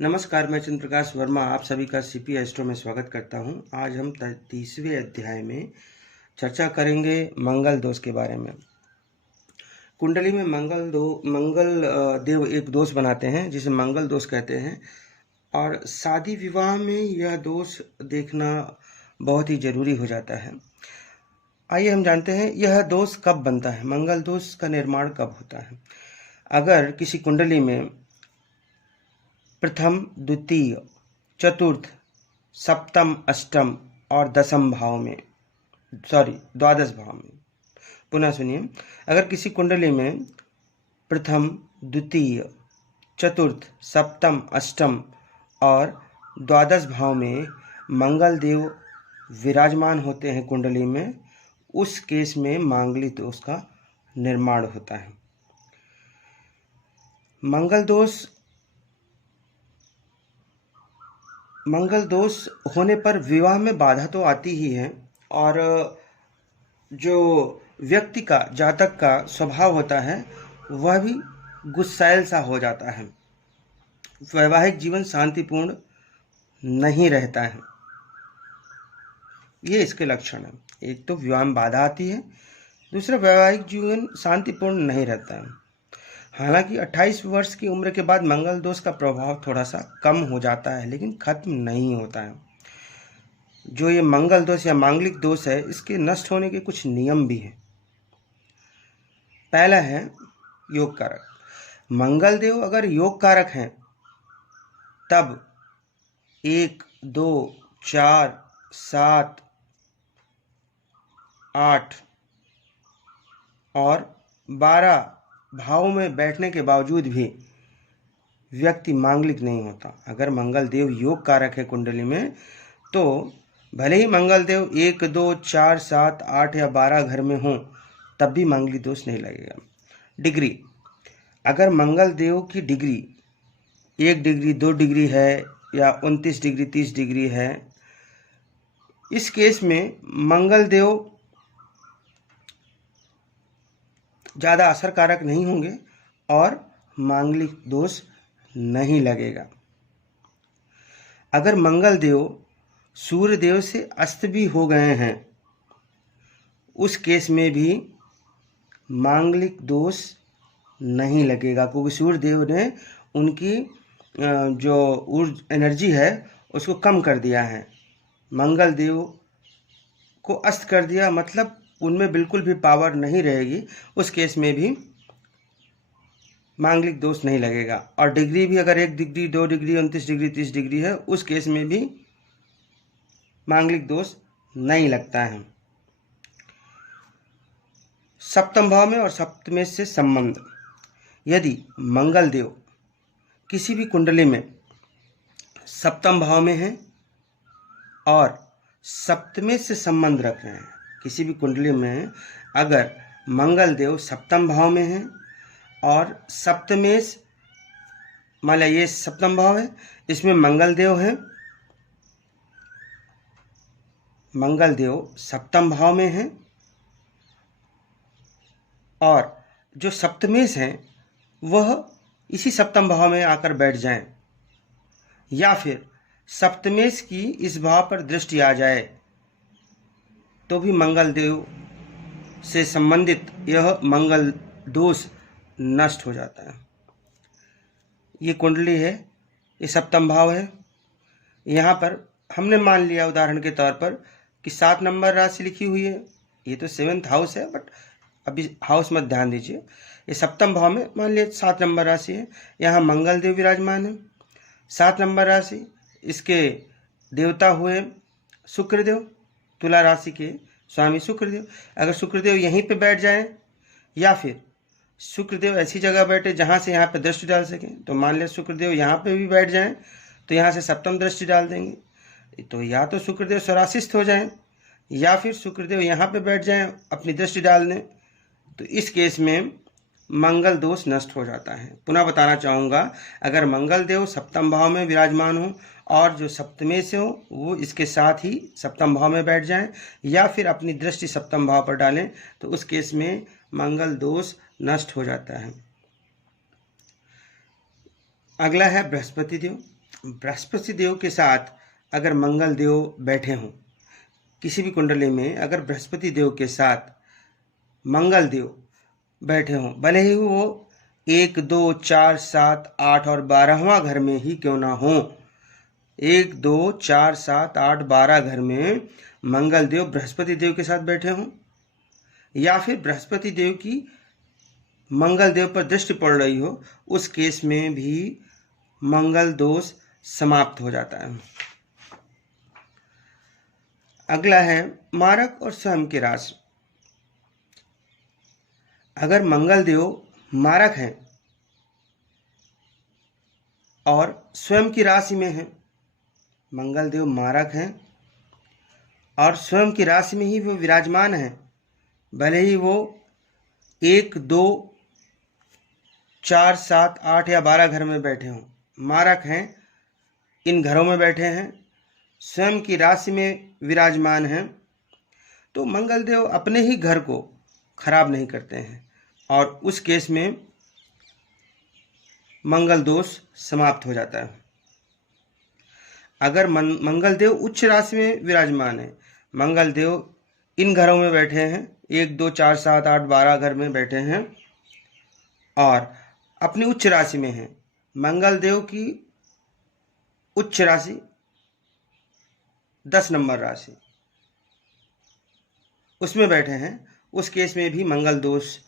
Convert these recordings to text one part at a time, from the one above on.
नमस्कार, मैं चंद्र प्रकाश वर्मा आप सभी का सीपी एस्ट्रो में स्वागत करता हूं। आज हम 30वें अध्याय में चर्चा करेंगे मंगल दोष के बारे में। कुंडली में मंगल देव एक दोष बनाते हैं जिसे मंगल दोष कहते हैं, और शादी विवाह में यह दोष देखना बहुत ही जरूरी हो जाता है। आइए हम जानते हैं यह दोष कब बनता है, मंगल दोष का निर्माण कब होता है। अगर किसी कुंडली में प्रथम, द्वितीय, चतुर्थ, सप्तम, अष्टम और दसम भाव में, द्वादश भाव में, पुनः सुनिए, अगर किसी कुंडली में प्रथम, द्वितीय, चतुर्थ, सप्तम, अष्टम और द्वादश भाव में मंगल देव विराजमान होते हैं कुंडली में, उस केस में मांगलिक दोष का निर्माण होता है। मंगल दोष होने पर विवाह में बाधा तो आती ही है, और जो व्यक्ति का, जातक का स्वभाव होता है वह भी गुस्सैल सा हो जाता है। वैवाहिक जीवन शांतिपूर्ण नहीं रहता है। ये इसके लक्षण है। एक तो विवाह में बाधा आती है, दूसरा वैवाहिक जीवन शांतिपूर्ण नहीं रहता है। हालांकि 28 वर्ष की उम्र के बाद मंगल दोष का प्रभाव थोड़ा सा कम हो जाता है, लेकिन खत्म नहीं होता है। जो ये मंगल दोष या मांगलिक दोष है, इसके नष्ट होने के कुछ नियम भी हैं। पहला है योग कारक। मंगल देव अगर योग कारक हैं तब 1, 2, 4, 7, 8 और 12 भाव में बैठने के बावजूद भी व्यक्ति मांगलिक नहीं होता। अगर मंगल देव योग कारक है कुंडली में, तो भले ही मंगल देव 1, 2, 4, 7, 8 या 12 घर में हों, तब भी मांगलिक दोष नहीं लगेगा। डिग्री, अगर मंगल देव की डिग्री 1 डिग्री, 2 डिग्री है या 29 डिग्री, 30 डिग्री है, इस केस में मंगल देव ज़्यादा असरकारक नहीं होंगे और मांगलिक दोष नहीं लगेगा। अगर मंगल देव सूर्य देव से अस्त भी हो गए हैं, उस केस में भी मांगलिक दोष नहीं लगेगा, क्योंकि सूर्य देव ने उनकी जो एनर्जी है उसको कम कर दिया है। मंगल देव को अस्त कर दिया, मतलब उनमें बिल्कुल भी पावर नहीं रहेगी। उस केस में भी मांगलिक दोष नहीं लगेगा। और डिग्री भी अगर 1 डिग्री, 2 डिग्री, 29 डिग्री, 30 डिग्री है, उस केस में भी मांगलिक दोष नहीं लगता है। सप्तम भाव में और सप्तमेश से संबंध, यदि मंगल देव किसी भी कुंडली में सप्तम भाव में है और सप्तमेश से संबंध रख रहे हैं, किसी भी कुंडली में अगर मंगल देव सप्तम भाव में है और सप्तमेश, मान लिया ये सप्तम भाव है, इसमें मंगल देव है, मंगल देव सप्तम भाव में है और जो सप्तमेश है वह इसी सप्तम भाव में आकर बैठ जाएं, या फिर सप्तमेश की इस भाव पर दृष्टि आ जाए, तो भी मंगल देव से संबंधित यह मंगल दोष नष्ट हो जाता है। ये कुंडली है, ये सप्तम भाव है। यहाँ पर हमने मान लिया उदाहरण के तौर पर कि 7 नंबर राशि लिखी हुई है, ये तो 7th हाउस है, बट अभी हाउस मत ध्यान दीजिए। ये सप्तम भाव में मान लिया 7 नंबर राशि है, यहाँ मंगल देव विराजमान है। 7 नंबर राशि, इसके देवता हुए शुक्रदेव, तुला राशि के स्वामी शुक्रदेव। अगर शुक्रदेव यहीं पे बैठ जाएं, या फिर शुक्रदेव ऐसी जगह बैठे जहां से यहाँ पे दृष्टि डाल सकें, तो मान लिया शुक्रदेव यहाँ पे भी बैठ जाएं, तो यहाँ से सप्तम दृष्टि डाल देंगे। तो या तो शुक्रदेव स्वराशिस्थ हो जाएं, या फिर शुक्रदेव यहाँ पे बैठ जाएं अपनी दृष्टि डालने, तो इस केस में मंगल दोष नष्ट हो जाता है। पुनः बताना चाहूँगा, अगर मंगल देव सप्तम भाव में विराजमान हो और जो सप्तमेश से हो वो इसके साथ ही सप्तम भाव में बैठ जाएं, या फिर अपनी दृष्टि सप्तम भाव पर डालें, तो उस केस में मंगल दोष नष्ट हो जाता है। अगला है बृहस्पति देव। बृहस्पति देव के साथ अगर मंगल देव बैठे हों, किसी भी कुंडली में अगर बृहस्पति देव के साथ मंगल देव बैठे हों, भले ही वो 1, 2, 4, 7, 8 और 12वां घर में ही क्यों ना हो, 1, 2, 4, 7, 8, 12 घर में मंगल देव बृहस्पति देव के साथ बैठे हों, या फिर बृहस्पति देव की मंगल देव पर दृष्टि पड़ रही हो, उस केस में भी मंगल दोष समाप्त हो जाता है। अगला है मारक और स्वयं की राशि। अगर मंगल देव मारक हैं और स्वयं की राशि में हैं, मंगल देव मारक हैं और स्वयं की राशि में ही वो विराजमान हैं, भले ही वो 1, 2, 4, 7, 8 या 12 घर में बैठे हों, मारक हैं, इन घरों में बैठे हैं, स्वयं की राशि में विराजमान हैं, तो मंगल देव अपने ही घर को खराब नहीं करते हैं और उस केस में मंगल दोष समाप्त हो जाता है। अगर मंगल देव उच्च राशि में विराजमान है, मंगल देव इन घरों में बैठे हैं, 1, 2, 4, 7, 8, 12 घर में बैठे हैं और अपनी उच्च राशि में हैं, मंगल देव की उच्च राशि 10 नंबर राशि उसमें बैठे हैं, उस केस में भी मंगल दोष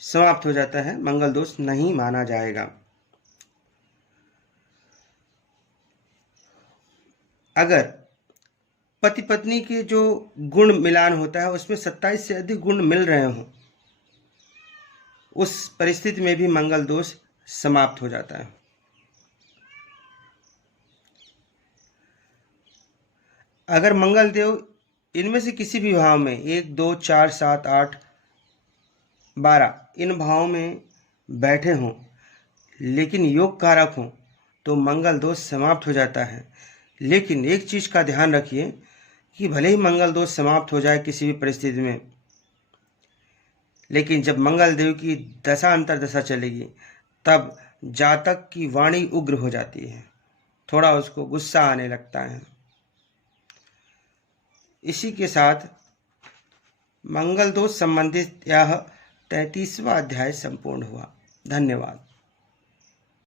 समाप्त हो जाता है, मंगल दोष नहीं माना जाएगा। अगर पति पत्नी के जो गुण मिलान होता है उसमें 27 से अधिक गुण मिल रहे हों, उस परिस्थिति में भी मंगल दोष समाप्त हो जाता है। अगर मंगल देव इनमें से किसी भी भाव में 1, 2, 4, 7, 8, 12 इन भावों में बैठे हों लेकिन योग कारक हों तो मंगल दोष समाप्त हो जाता है। लेकिन एक चीज़ का ध्यान रखिए कि भले ही मंगल दोष समाप्त हो जाए किसी भी परिस्थिति में, लेकिन जब मंगल देव की दशा अंतर्दशा चलेगी तब जातक की वाणी उग्र हो जाती है, थोड़ा उसको गुस्सा आने लगता है। इसी के साथ मंगल दोष संबंधित यह 33वां अध्याय संपूर्ण हुआ। धन्यवाद।